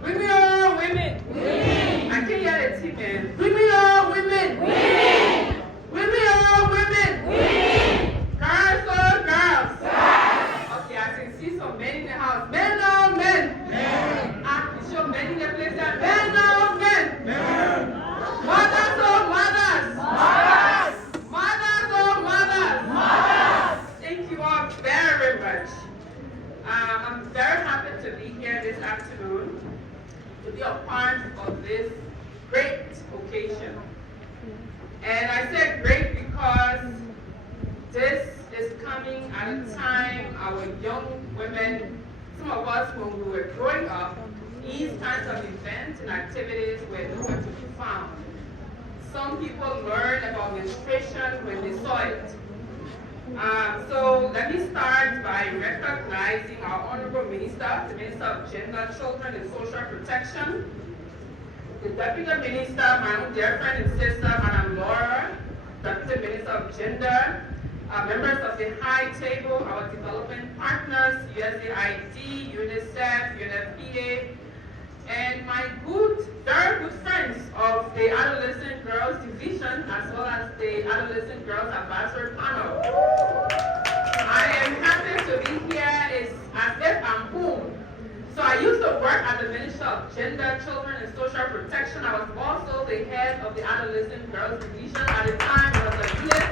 Bring me all women. Women. I can hear the team, man. Bring me all women. Women. Bring me all women. Women. Girls or girls. Girls. Okay, I can see some men in the house. Men or men. Men. I can show men in the place that men or men. Men. Mothers or mothers. Mothers. Mothers or mothers. Mothers. Thank you all very much. I'm very happy to be here this afternoon to be a part of this great occasion. And I said great because this is coming at a time our young women, some of us when we were growing up, these kinds of events and activities were nowhere to be found. Some people learned about menstruation when they saw it. So let me start by recognizing our Honorable Minister, the Minister of Gender, Children and Social Protection, the Deputy Minister, my own dear friend and sister, Madam Laura, Deputy Minister of Gender, members of the High Table, our development partners, USAID, UNICEF, UNFPA, and my very good friends of the Adolescent Girls Division, as well as the Adolescent Girls Advisory Panel. I am happy to be here. It's as if I'm home. So I used to work at the Ministry of Gender, Children and Social Protection. I was also the head of the Adolescent Girls Division. At the time, it was a unit.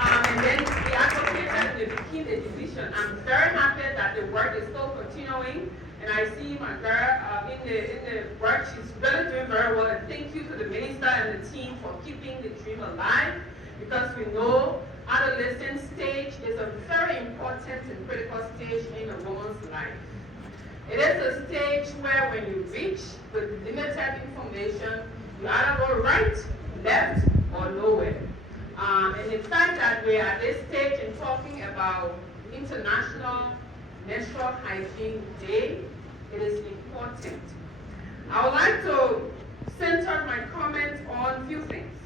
And then we advocated and it became a division. I'm very happy that the work is still continuing. And I see my girl in the work. She's really doing very well. And thank you to the minister and the team for keeping the dream alive. Because we know adolescent stage is a very important and critical stage in a woman's life. It is a stage where when you reach with limited information, you either go right, left, or nowhere. And the fact that we're at this stage and talking about International Menstrual Hygiene Day, it is important. I would like to center my comments on a few things.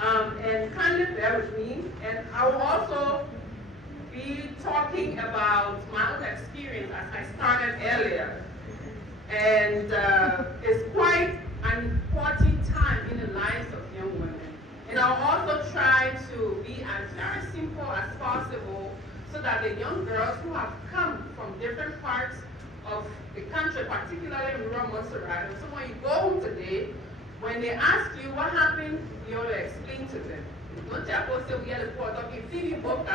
And kindly bear with me. And I will also be talking about my own experience as I started earlier. And it's quite an important time in the lives of young women. And I'll also try to be as very simple as possible so that the young girls who have come from different parts of the country, particularly in rural Montserrat, so when you go home today, when they ask you what happened, you ought to explain to them. Don't you have to say we had a report of you book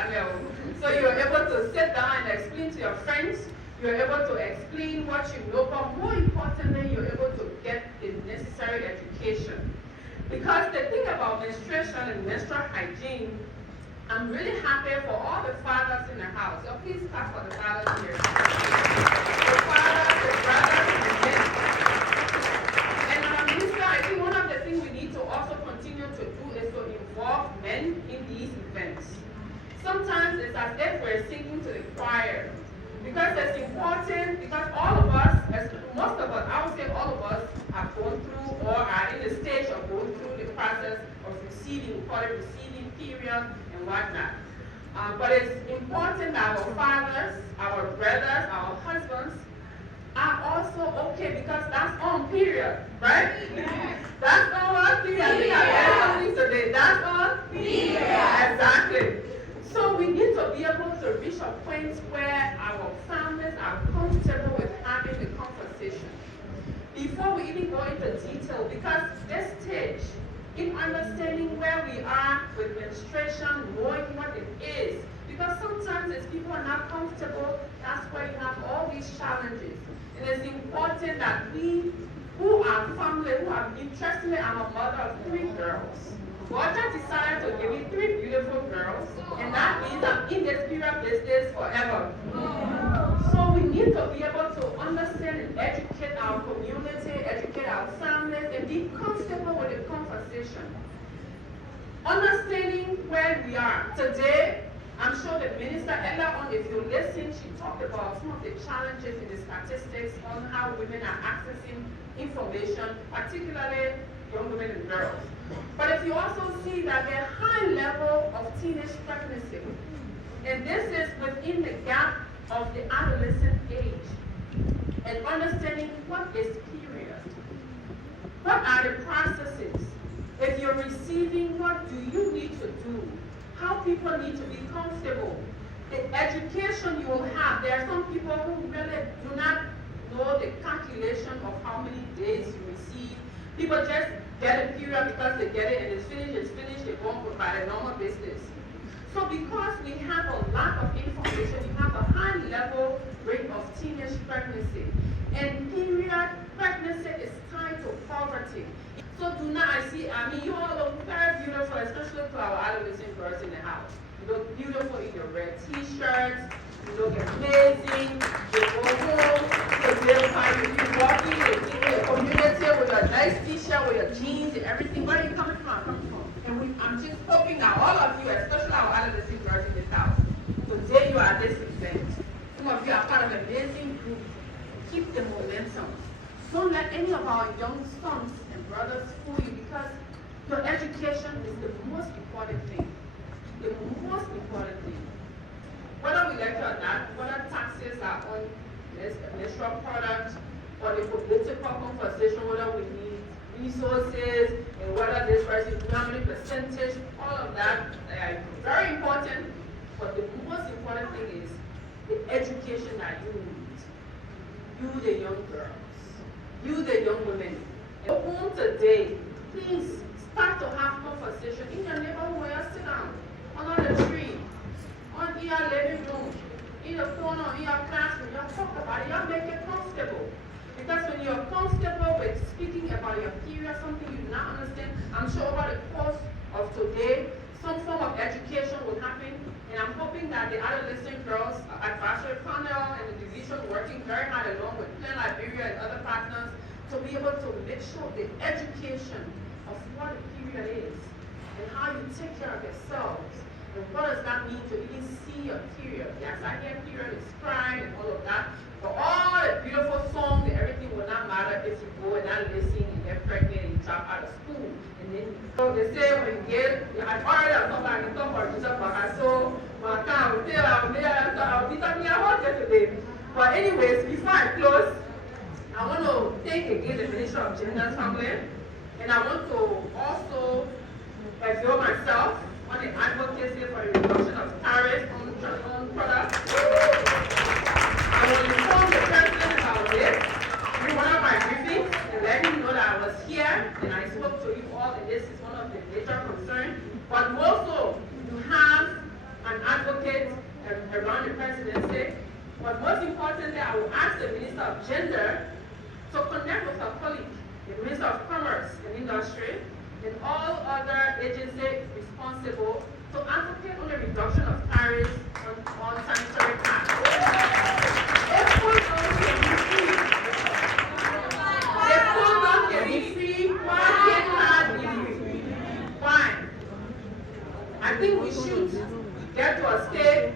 so you're able to sit down and explain to your friends, you're able to explain what you know, but more importantly, you're able to get the necessary education. Because the thing about menstruation and menstrual hygiene, I'm really happy for all the fathers in the house. So please clap for the fathers here. The fathers, the brothers, the men. And Minister, I think one of the things we need to also continue to do is to involve men in these events. Sometimes it's as if we're singing to the choir. Because it's important, because all of us, most of us, I would say all of us, have gone through or are in the stage of going through the process of receiving, we call it receiving period and whatnot. But it's important that our fathers, our brothers, our husbands are also okay because that's on period, right? Yeah. That's on period. I think I read something today. That's on period. Exactly. So we need to be able to reach a point where our families are comfortable with having the conversation. Before we even go into detail, because this stage, in understanding where we are with menstruation, knowing what it is, because sometimes as people are not comfortable, that's where you have all these challenges. And it's important that we, who are family, who are interestingly, I'm a mother of 3 girls. God just decided to give me 3 beautiful girls, and that means I'm in this period business forever. So we need to be able to understand and educate our community, educate our families, and be comfortable with the conversation. Understanding where we are. Today, I'm sure the minister earlier on, if you listen, she talked about some of the challenges in the statistics on how women are accessing information, particularly young women and girls. But if you also see that there's a high level of teenage pregnancy, and this is within the gap of the adolescent age. and understanding what is period. What are the processes? If you're receiving, what do you need to do? How people need to be comfortable. The education you will have. There are some people who really do not know the calculation of how many days you receive. People just get a period because they get it and it's finished, they go on by the normal business. So because we have a lot of information, we have a high level rate of teenage pregnancy. And period pregnancy is tied to poverty. So do not, I mean, you all look very beautiful, especially to our adolescent girls in the house. You look beautiful in your red t-shirts, you look amazing, you go home, you walk in the community with your nice t-shirt, with your jeans and everything. Where are you coming from? I'm coming from. And I'm just hoping that all of you, especially our adolescent girls in this house, today you are at this event. Some of you are part of an amazing group. Keep the momentum. Don't let any of our young sons and brothers fool you, because your education is the most important thing. The most important thing. Whether we like it or not, whether taxes are on menstrual products or the political conversation, whether we need resources and whether this person is how many percentage, all of that are very important. But the most important thing is the education that you need. You, the young girls, you, the young women. At home today, please start to have conversation in your neighborhood where you sit down, under the tree, in your living room, in the corner, in your classroom. You talk about it, you make it comfortable. Because when you're comfortable with speaking about your period, something you do not understand, I'm sure over the course of today, some form of education will happen. And I'm hoping that the adolescent girls advisory panel and the division working very hard along with Plan Liberia and other partners to be able to make sure the education of what a period is and how you take care of yourselves and what does that mean to even see your period. Yes, I hear period is crying and all of that, but all the beautiful songs and everything will not matter if you go and not listen and get pregnant and you drop out of school. And then so they say when you get, I've already come back and talk about Jesus, but so my account will tell I'll be talking about yesterday. But anyways, before I close, I want to thank again the Minister of Gender and Family, and I want to also avail myself on the advocacy for a reduction of tariff on products. I will inform the President about this in one of my briefings and let him know that I was here and I spoke to you all, and this is one of the major concerns. But also to have an advocate around the presidency. But most importantly, I will ask the Minister of Gender to connect with her colleague, the Minister of Commerce and Industry, and all other agencies responsible to advocate on the reduction of tariffs on sanitary pads. If food can be free, why can't that be free? Why? I think we should get to a state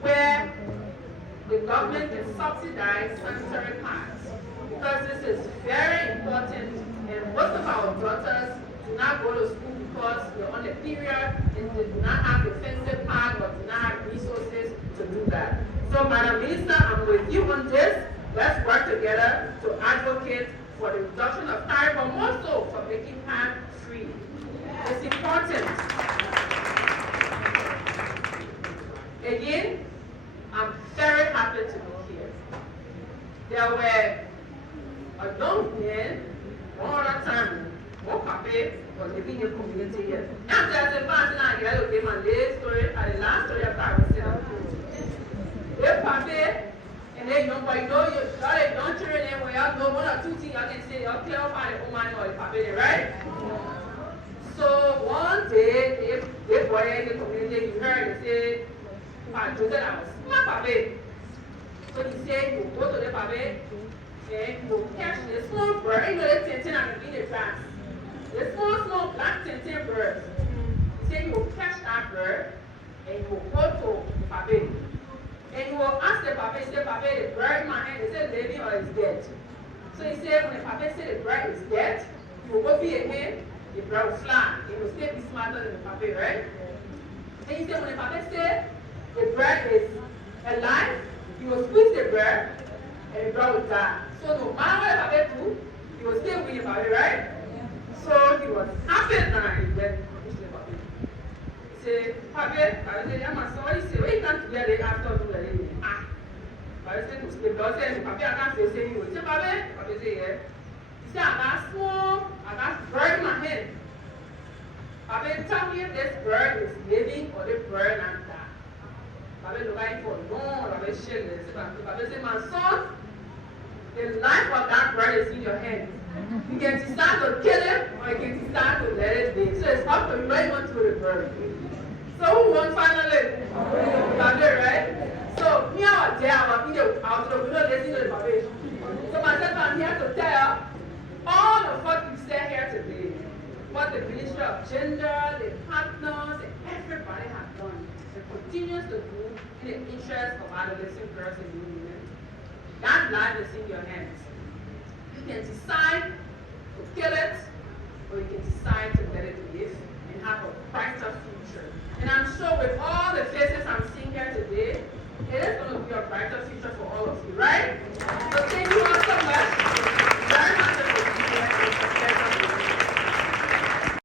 where the government can subsidize sanitary pads, because this is very important, and most of our daughters do not go to school because they're on a period and they do not have defensive pad or do not have resources to do that. So Madam Minister, I'm with you on this. Let's work together to advocate for the reduction of tariff, but more so for making pad free. It's important. Again, I'm very happy to be here. There were a young man, one other time, one papi was living in the community here. And there's a person I get to give my last story, and the last story of I was saying. They papi, and they young boy, you know, you don't children, and when you know one or two things, you can say, you'll clear up how the woman or the papi, right? So one day, they boy in the community, you heard, they say, Joseph, I was smart papi. So he said, you go to the papi, and you catch the small bird, you know, they tintin and in the grass. The small black tintin birds. He said, you will catch that bird, and you will go to the papi. And you will ask the papi, say, papi, the bird in my hand, is it living or is dead? So he said, when the papi said the bird is dead, you will go be again, the bird will fly. It will still be smarter than the papi, right? And he said, when the papi said the bird is alive, you will squeeze the bird, and the girl would die. So no matter what Papa do, he was still with Papa, right? So he was happy now he went to the Papa. He said, Papa said, I'm sorry, he said, why you can't together after do that? Ah. Papa said, the girl said, Papa, I can't say you. He said, Papa said, yeah. He said, I got smoke, I got bird in my hand. Papa, tell me if this bird is living or the bird not die. Papa look at him for long, Papa shaking. Papa said, my son, the life of that bird is in your hands. You can decide to kill it or you can decide to let it be. So it's up to you where you want to do the bird. So who won finally? Papa, right? So me I was there, I was in the out of the window listening to the Papa. So myself, I'm here to tell all of what you said here today. What the Ministry of Gender, the partners, and everybody have done and continues to do in the interest of adolescent girls and young women. That life is in your hands. You can decide to kill it, or you can decide to let it live and have a brighter future. And I'm sure with all the faces I'm seeing here today, it is going to be a brighter future for all of you, right? So thank you.